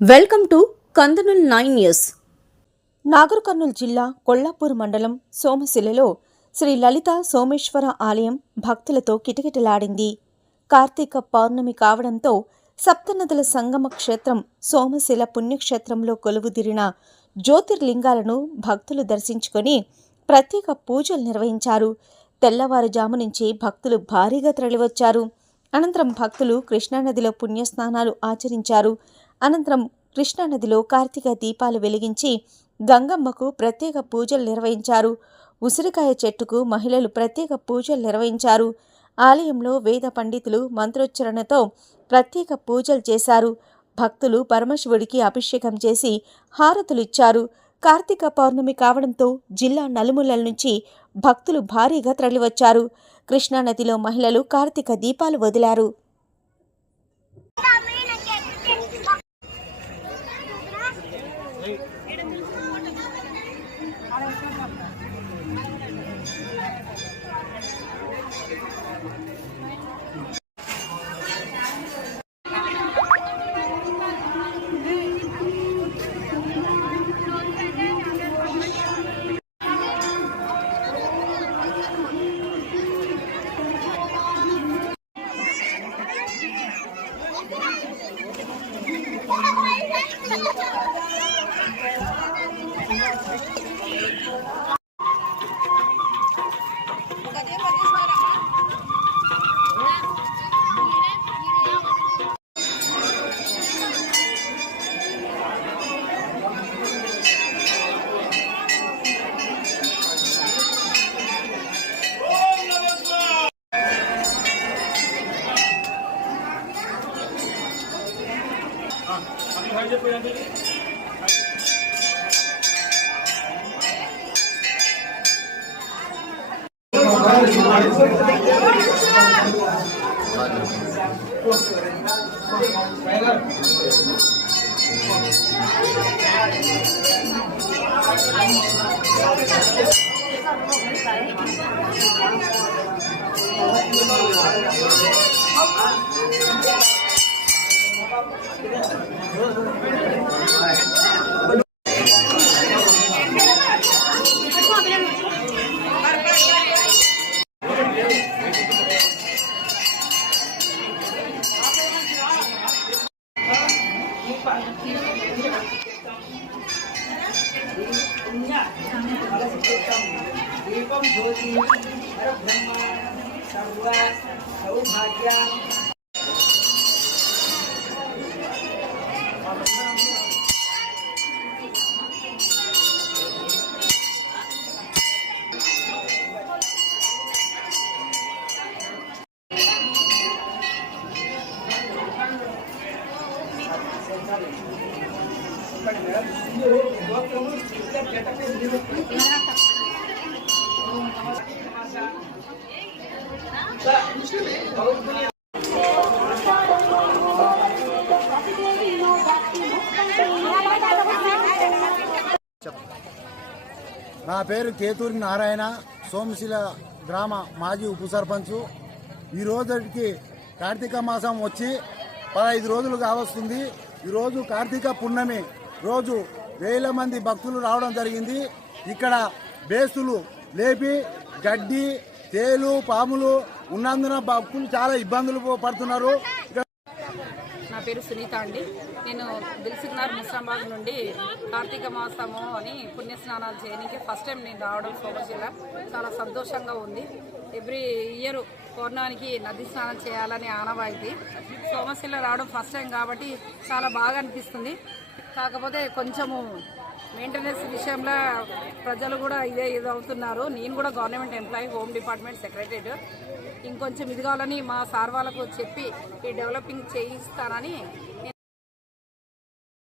Welcome to Kandanool 9 news. Nagar Kurnool జిల్లా కొల్లాపూర్ మండలం సోమశిలలో శ్రీ లలిత సోమేశ్వర ఆలయం భక్తులతో కిటకిటలాడింది. కార్తీక పౌర్ణమి కావడంతో సప్తనదుల సంగమ క్షేత్రం సోమశిల పుణ్యక్షేత్రంలో కొలువుదీరిన జ్యోతిర్లింగాలను భక్తులు దర్శించుకొని ప్రత్యేక పూజలు నిర్వహించారు. తెల్లవారుజాము నుంచి భక్తులు భారీగా తరలివచ్చారు. అనంతరం భక్తులు కృష్ణానదిలో పుణ్యస్నానాలు ఆచరించారు. అనంతరం కృష్ణానదిలో కార్తీక దీపాలు వెలిగించి గంగమ్మకు ప్రత్యేక పూజలు నిర్వహించారు. ఉసిరికాయ చెట్టుకు మహిళలు ప్రత్యేక పూజలు నిర్వహించారు. ఆలయంలో వేద పండితులు మంత్రోచ్చరణతో ప్రత్యేక పూజలు చేశారు. భక్తులు పరమశివుడికి అభిషేకం చేసి హారతులిచ్చారు. కార్తీక పౌర్ణమి కావడంతో జిల్లా నలుమూలల నుంచి భక్తులు భారీగా తరలివచ్చారు. కృష్ణానదిలో మహిళలు కార్తీక దీపాలు వదిలారు. దీపం జ్యోతి పరబ్రహ్మ సర్వ సౌభాగ్య నా పేరు కేతూరి నారాయణ, సోమశిల గ్రామ మాజీ ఉప సర్పంచ్. ఈ రోజుకి కార్తీక మాసం వచ్చి 15 రోజులు కావస్తుంది. ఈరోజు కార్తీక పున్నమి రోజు వేల మంది భక్తులు రావడం జరిగింది. ఇక్కడ బేస్తులు లేపి గడ్డి, తేలు, పాములు ఉన్నందున భక్తులు చాలా ఇబ్బందులు పడుతున్నారు. నా పేరు సునీత అండి. నేను దిల్సుఖ్నగర్ ముస్తాబాద్ నుండి కార్తీక మాసము అని పుణ్యస్నానాలు చేయడానికి ఫస్ట్ టైం నేను రావడం సోమశిల. చాలా సంతోషంగా ఉంది. ఎవ్రీ ఇయర్ పౌర్ణానికి నది స్నానం చేయాలని ఆనవాయితీ. సోమశిల రావడం ఫస్ట్ టైం కాబట్టి చాలా బాగా అనిపిస్తుంది. కాకపోతే కొంచెము మెయింటెనెన్స్ విషయంలో ప్రజలు కూడా ఇదే అవుతున్నారు. నేను కూడా government employee, home department secretary. ఇంకొంచెం ఇది కావాలని మా సార్ వాళ్ళకు చెప్పి ఈ డెవలపింగ్ చేయిస్తానని